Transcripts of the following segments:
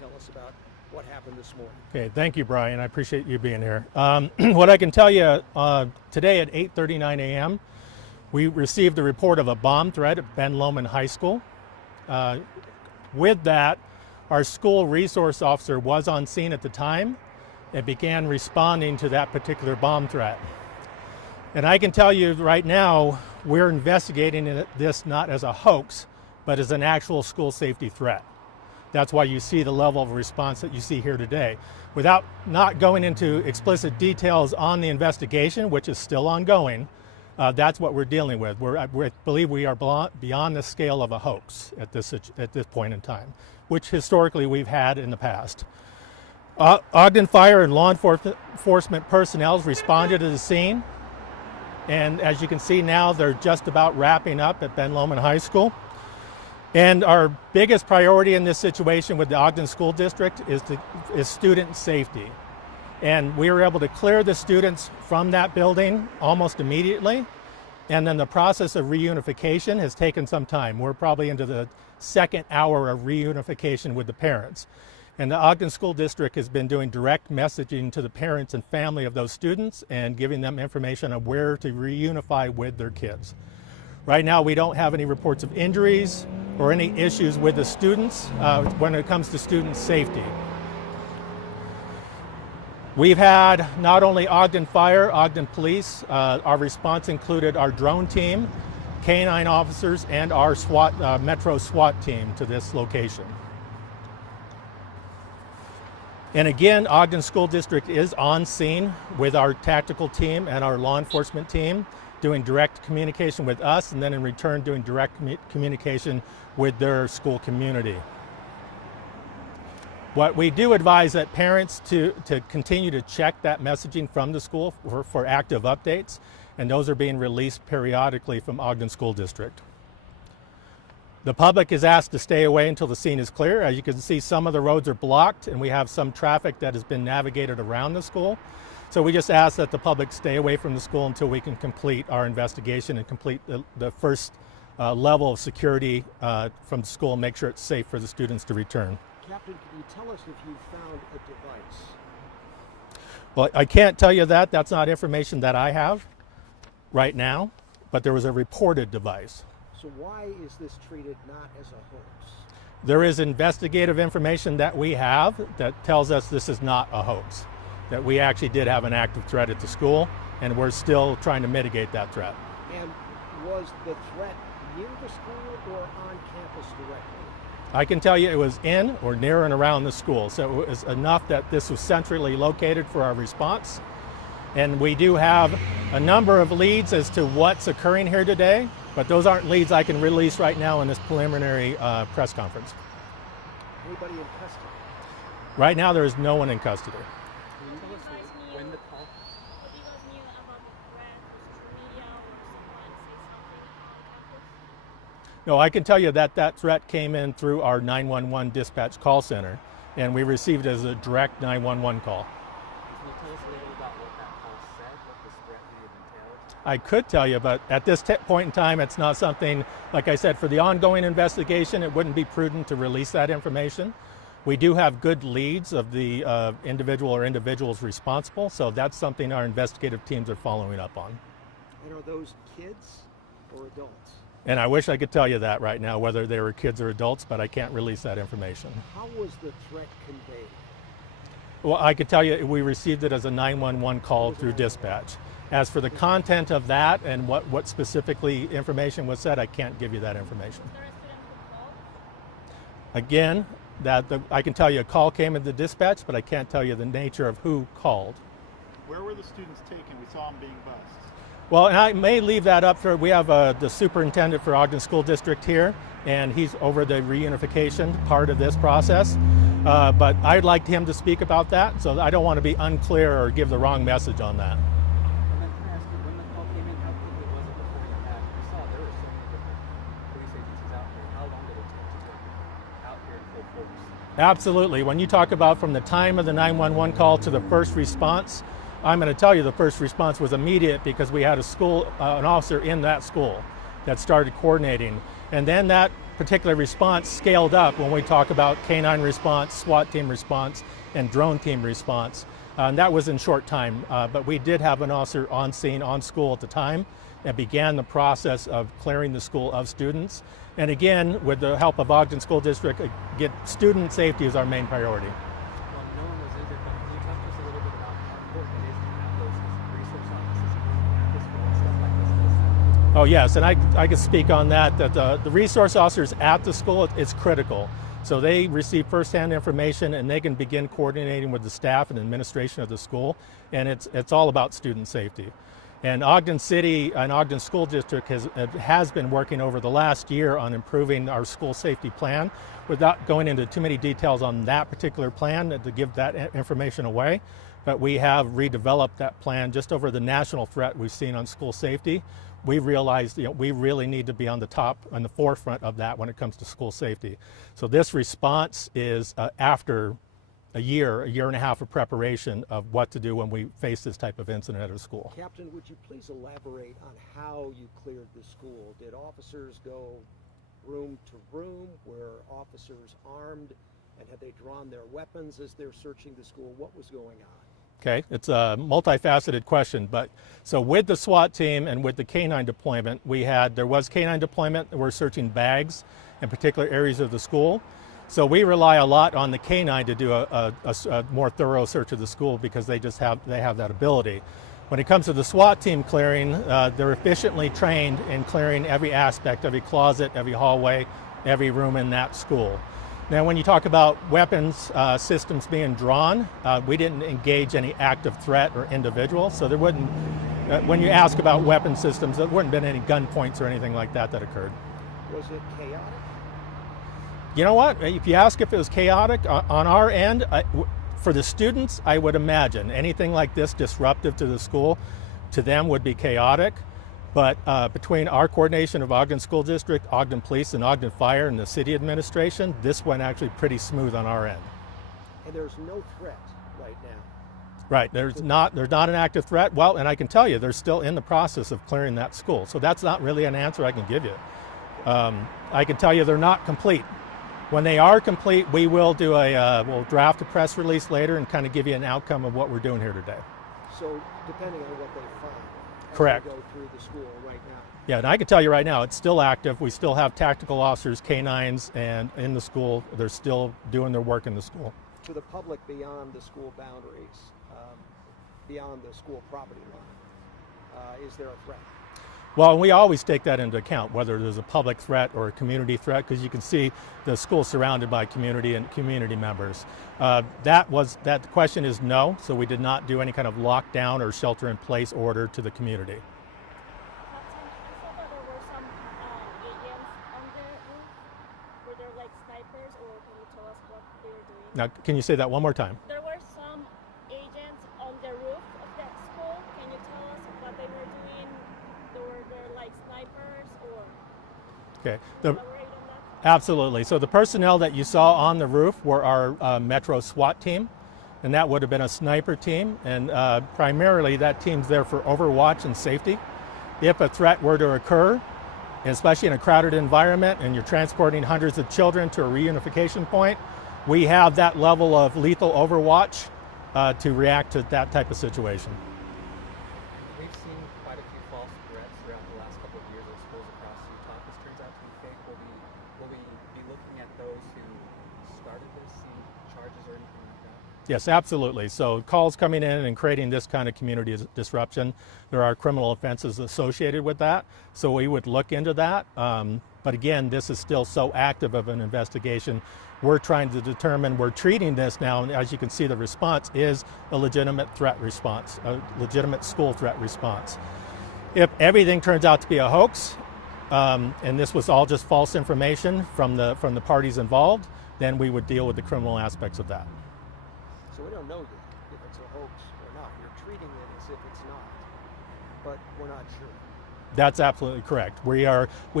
tell us about what happened this morning. Okay, thank you, Brian. I appreciate you being here. What I can tell you, today at 8:39 a.m., we received a report of a bomb threat at Ben Lomond High School. With that, our school resource officer was on scene at the time and began responding to that particular bomb threat. And I can tell you right now, we're investigating this not as a hoax, but as an actual school safety threat. That's why you see the level of response that you see here today. Without not going into explicit details on the investigation, which is still ongoing, that's what we're dealing with. We believe we are beyond the scale of a hoax at this point in time, which historically we've had in the past. Ogden Fire and law enforcement personnel responded to the scene, and as you can see now, they're just about wrapping up at Ben Lomond High School. And our biggest priority in this situation with the Ogden School District is student safety. And we were able to clear the students from that building almost immediately. And then the process of reunification has taken some time. We're probably into the second hour of reunification with the parents. And the Ogden School District has been doing direct messaging to the parents and family of those students and giving them information on where to reunify with their kids. Right now, we don't have any reports of injuries or any issues with the students when it comes to student safety. We've had not only Ogden Fire, Ogden Police, our response included our drone team, K-9 officers, and our Metro SWAT team to this location. And again, Ogden School District is on scene with our tactical team and our law enforcement team, doing direct communication with us, and then in return doing direct communication with their school community. What we do advise that parents to continue to check that messaging from the school for active updates, and those are being released periodically from Ogden School District. The public is asked to stay away until the scene is clear. As you can see, some of the roads are blocked, and we have some traffic that has been navigated around the school. So we just ask that the public stay away from the school until we can complete our investigation and complete the first level of security from the school and make sure it's safe for the students to return. Captain, can you tell us if you found a device? Well, I can't tell you that. That's not information that I have right now, but there was a reported device. So why is this treated not as a hoax? There is investigative information that we have that tells us this is not a hoax, that we actually did have an active threat at the school, and we're still trying to mitigate that threat. And was the threat near the school or on campus directly? I can tell you it was in or near and around the school, so it was enough that this was centrally located for our response. And we do have a number of leads as to what's occurring here today, but those aren't leads I can release right now in this preliminary press conference. Anybody in custody? Right now there is no one in custody. No, I can tell you that that threat came in through our 911 dispatch call center, and we received it as a direct 911 call. Can you tell us a little about what that call said, what this threat may have entailed? I could tell you, but at this point in time, it's not something, like I said, for the ongoing investigation, it wouldn't be prudent to release that information. We do have good leads of the individual or individuals responsible, so that's something our investigative teams are following up on. And are those kids or adults? And I wish I could tell you that right now, whether they were kids or adults, but I can't release that information. How was the threat conveyed? Well, I could tell you we received it as a 911 call through dispatch. As for the content of that and what specifically information was said, I can't give you that information. Again, I can tell you a call came in the dispatch, but I can't tell you the nature of who called. Where were the students taken? We saw them being bused. Well, and I may leave that up for, we have the superintendent for Ogden School District here, and he's over the reunification part of this process. But I'd like him to speak about that, so I don't want to be unclear or give the wrong message on that. And then can I ask you, when the call came in, how quickly was it before you had, we saw there were so many different police agencies out here. How long did it take to get out here in full force? Absolutely. When you talk about from the time of the 911 call to the first response, I'm going to tell you the first response was immediate because we had an officer in that school that started coordinating. And then that particular response scaled up when we talk about canine response, SWAT team response, and drone team response. And that was in short time, but we did have an officer on scene, on school at the time, and began the process of clearing the school of students. And again, with the help of Ogden School District, student safety is our main priority. Well, no one was injured, but can you talk to us a little bit about how important it is to have those resource officers at the school and stuff like this? Oh yes, and I can speak on that the resource officers at the school, it's critical. So they receive firsthand information and they can begin coordinating with the staff and administration of the school, and it's all about student safety. And Ogden City and Ogden School District has been working over the last year on improving our school safety plan. Without going into too many details on that particular plan to give that information away, but we have redeveloped that plan just over the national threat we've seen on school safety. We realized we really need to be on the forefront of that when it comes to school safety. So this response is after a year and a half of preparation of what to do when we face this type of incident at a school. Captain, would you please elaborate on how you cleared the school? Did officers go room to room? Were officers armed, and had they drawn their weapons as they're searching the school? What was going on? Okay, it's a multifaceted question, but so with the SWAT team and with the canine deployment, there was canine deployment. We're searching bags in particular areas of the school. So we rely a lot on the canine to do a more thorough search of the school because they have that ability. When it comes to the SWAT team clearing, they're efficiently trained in clearing every aspect, every closet, every hallway, every room in that school. Now, when you talk about weapons systems being drawn, we didn't engage any active threat or individual, so there wouldn't. When you ask about weapon systems, there wouldn't have been any gun points or anything like that occurred. Was it chaotic? You know what? If you ask if it was chaotic, on our end, for the students, I would imagine anything like this disruptive to the school, to them would be chaotic. But between our coordination of Ogden School District, Ogden Police, and Ogden Fire, and the city administration, this went actually pretty smooth on our end. And there's no threat right now. Right, there's not an active threat. Well, and I can tell you, they're still in the process of clearing that school. So that's not really an answer I can give you. I can tell you they're not complete. When they are complete, we will do we'll draft a press release later and kind of give you an outcome of what we're doing here today. So depending on what they find, as correct. they go through the school right now. Yeah, and I can tell you right now, it's still active. We still have tactical officers, canines, and in the school, they're still doing their work in the school. To the public beyond the school boundaries, beyond the school property line, is there a threat? Well, we always take that into account, whether there's a public threat or a community threat, because you can see the school surrounded by community and community members. That question is no, so we did not do any kind of lockdown or shelter-in-place order to the community. I saw that there were some agents on the roof. Were there like snipers, or can you tell us what they were doing? Now, can you say that one more time? There were some agents on the roof of that school. Can you tell us what they were doing? Were there like snipers, or Okay. elaborate on that? Absolutely. So the personnel that you saw on the roof were our Metro SWAT team, and that would have been a sniper team, and primarily that team's there for overwatch and safety. If a threat were to occur, especially in a crowded environment and you're transporting hundreds of children to a reunification point, we have that level of lethal overwatch to react to that type of situation. We've seen quite a few false threats throughout the last couple of years at schools across Utah. If this turns out to be fake, will we be looking at those who started this, see charges or anything like that? Yes, absolutely. So calls coming in and creating this kind of community disruption, there are criminal offenses associated with that. So we would look into that. But again, this is still so active of an investigation. We're trying to determine, we're treating this now, and as you can see, the response is a legitimate threat response, a legitimate school threat response. If everything turns out to be a hoax, and this was all just false information from the parties involved, then we would deal with the criminal aspects of that. So we don't know yet if it's a hoax or not. You're treating it as if it's not, but we're not sure. That's absolutely correct. We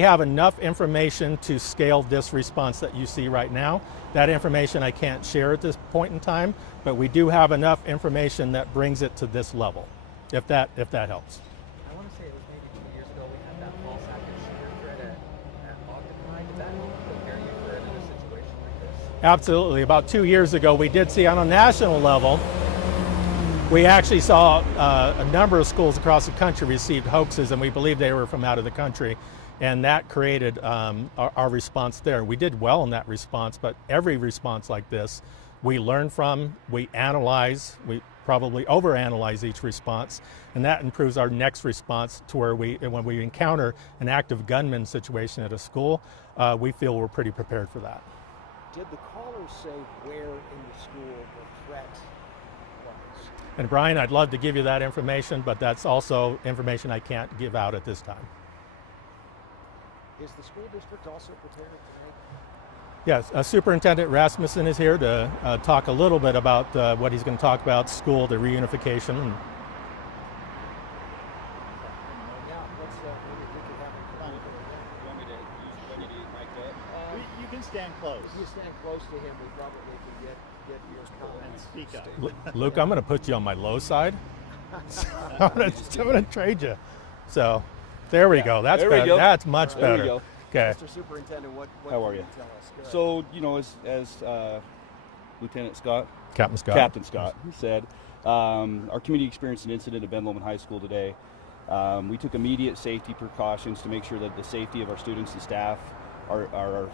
have enough information to scale this response that you see right now. That information I can't share at this point in time, but we do have enough information that brings it to this level, if that helps. I want to say it was maybe 2 years ago we had that false active shooter threat at Ogden High. Did that Absolutely. About 2 years ago, we did see on a national level, we actually saw a number of schools across the country received hoaxes, and we believe they were from out of the country. And that created our response there. We did well in that response, but every response like this, we learn from, we analyze, we probably overanalyze each response, and that improves our next response to where when we encounter an active gunman situation at a school, we feel we're pretty prepared for that. Did the callers say where in the school the threat was? And Brian, I'd love to give you that information, but that's also information I can't give out at this time. Is the school district also prepared tonight? Yes, Superintendent Rasmussen is here to talk a little bit about what he's going to talk about, school, the reunification. Yeah, let's maybe we could have him come over. You want me to use mic up? You can stand close. If you stand close to him, we probably can get your comments. Speak up. Luke, I'm going to put you on my low side. I'm going to trade you. So there we go. That's There we better. go. That's much There we better. go. Okay. Mr. Superintendent, what How can are you you? tell us? Good. So, as Lieutenant Scott, Captain Scott. Captain Scott said, our community experienced an incident at Ben Lomond High School today. We took immediate safety precautions to make sure that the safety of our students and staff are our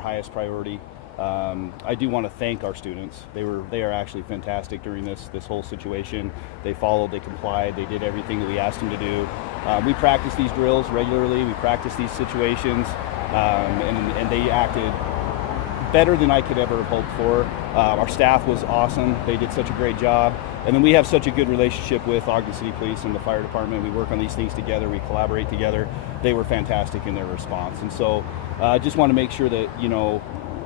highest priority. I do want to thank our students. They are actually fantastic during this whole situation. They followed, they complied, they did everything that we asked them to do. We practice these drills regularly. We practice these situations, and they acted better than I could ever have hoped for. Our staff was awesome. They did such a great job. And then we have such a good relationship with Ogden City Police and the fire department. We work on these things together. We collaborate together. They were fantastic in their response. And so I just want to make sure that,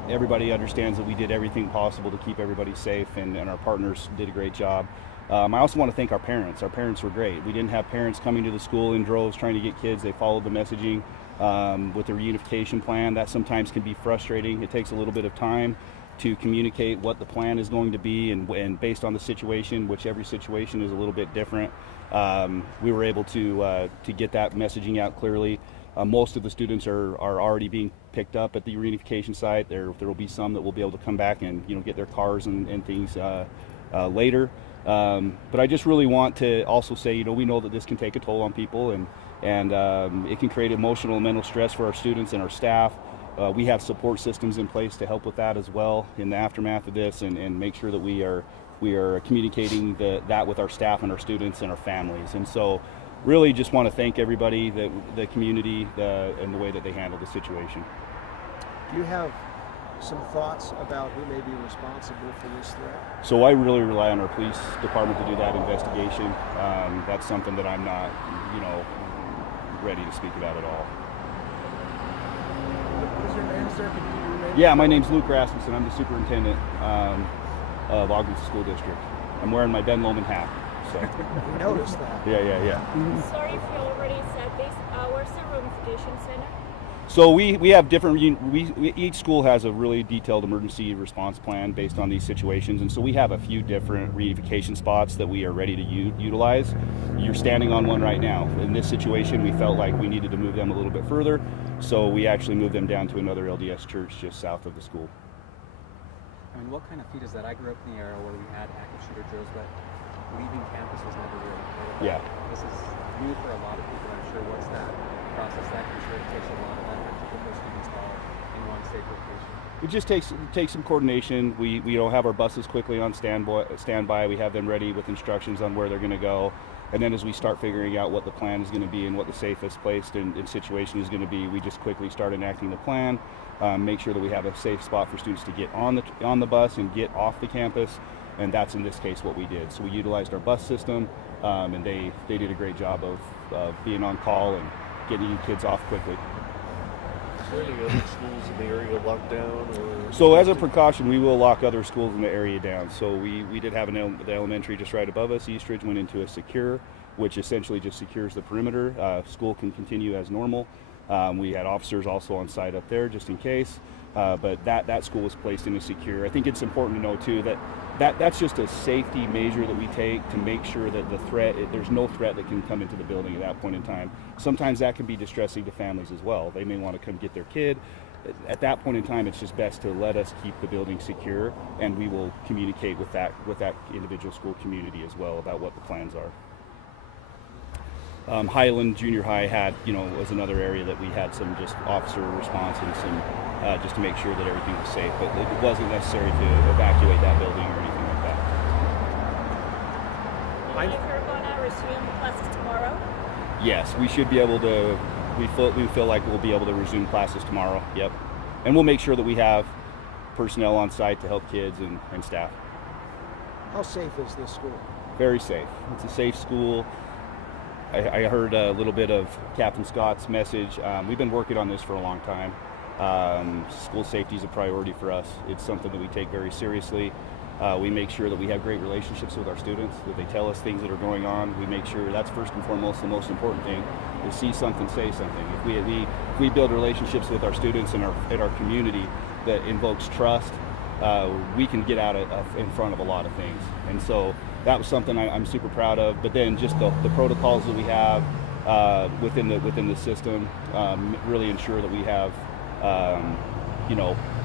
everybody understands that we did everything possible to keep everybody safe, and our partners did a great job. I also want to thank our parents. Our parents were great. We didn't have parents coming to the school in droves trying to get kids. They followed the messaging with the reunification plan. That sometimes can be frustrating. It takes a little bit of time to communicate what the plan is going to be, and based on the situation, which every situation is a little bit different, we were able to get that messaging out clearly. Most of the students are already being picked up at the reunification site. There will be some that will be able to come back and get their cars and things later. But I just really want to also say, we know that this can take a toll on people, and it can create emotional and mental stress for our students and our staff. We have support systems in place to help with that as well in the aftermath of this, and make sure that we are communicating that with our staff and our students and our families. And so really just want to thank everybody, the community, and the way that they handled the situation. Do you have some thoughts about who may be responsible for this threat? So I really rely on our police department to do that investigation. That's something that I'm not, ready to speak about at all. What is your name, sir? Can you give your name? Yeah, my name's Luke Rasmussen. I'm the superintendent of Ogden School District. I'm wearing my Ben Lomond hat. So. We noticed that. Yeah. Sorry if you already said this. Where's the reunification center? So we have different, each school has a really detailed emergency response plan based on these situations, and so we have a few different reunification spots that we are ready to utilize. You're standing on one right now. In this situation, we felt like we needed to move them a little bit further, so we actually moved them down to another LDS church just south of the school. I mean, what kind of feat is that? I grew up in the era where we had active shooter drills, but leaving campus was never really part of that. Yeah. This is new for a lot of people, I'm sure. What's that process like? I'm sure it takes a lot of effort to put those students all in one safe location. It just takes some coordination. We don't have our buses quickly on standby. We have them ready with instructions on where they're going to go. And then as we start figuring out what the plan is going to be and what the safest place and situation is going to be, we just quickly start enacting the plan, make sure that we have a safe spot for students to get on the bus and get off the campus. And that's in this case what we did. So we utilized our bus system, and they did a great job of being on call and getting kids off quickly. Is there any other schools in the area locked down? Or So as a precaution, we will lock other schools in the area down. So we did have the elementary just right above us. Eastridge went into a secure, which essentially just secures the perimeter. School can continue as normal. We had officers also on site up there just in case. But that school was placed in a secure. I think it's important to know too that's just a safety measure that we take to make sure that there's no threat that can come into the building at that point in time. Sometimes that can be distressing to families as well. They may want to come get their kid. at that point in time, it's just best to let us keep the building secure, and we will communicate with that individual school community as well about what the plans are. Highland Junior High had, was another area that we had some just officer response and some just to make sure that everything was safe, but it wasn't necessary to evacuate that building or anything like that. And if you're gonna resume classes tomorrow? Yes, we should be able to. We feel like we'll be able to resume classes tomorrow. Yep, and we'll make sure that we have personnel on site to help kids and staff. How safe is this school? Very safe. It's a safe school. I heard a little bit of Captain Scott's message. We've been working on this for a long time. School safety is a priority for us. It's something that we take very seriously. We make sure that we have great relationships with our students, that they tell us things that are going on. We make sure that's first and foremost the most important thing, is see something, say something. If we build relationships with our students and our community that invokes trust, we can get out in front of a lot of things. And so that was something I'm super proud of. But then just the protocols that we have within the system really ensure that we have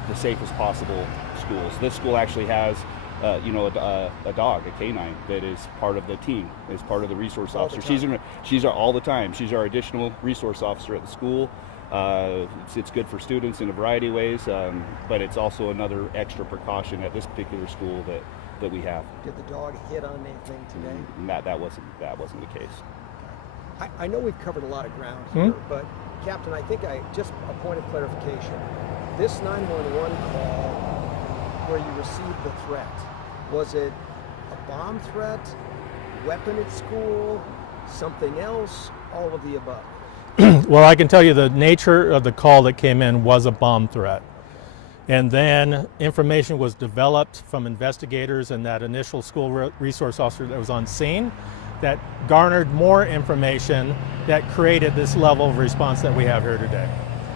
the safest possible schools. This school actually has a dog, a canine, that is part of the team, is part of the resource officer. She's all the time. She's our additional resource officer at the school. It's good for students in a variety of ways, but it's also another extra precaution at this particular school that we have. Did the dog hit on anything today? That wasn't the case. I know we've covered a lot of ground here, but Captain, I think just a point of clarification. This 911 call where you received the threat, was it a bomb threat, weapon at school, something else, all of the above? Well, I can tell you the nature of the call that came in was a bomb threat. And then information was developed from investigators and that initial school resource officer that was on scene that garnered more information that created this level of response that we have here today.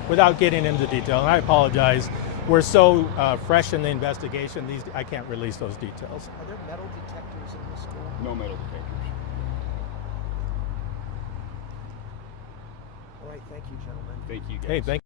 Without getting into detail, and I apologize, we're so fresh in the investigation, I can't release those details. Are there metal detectors in this school? No metal detectors. All right, thank you, gentlemen. Thank you, guys. Hey, thank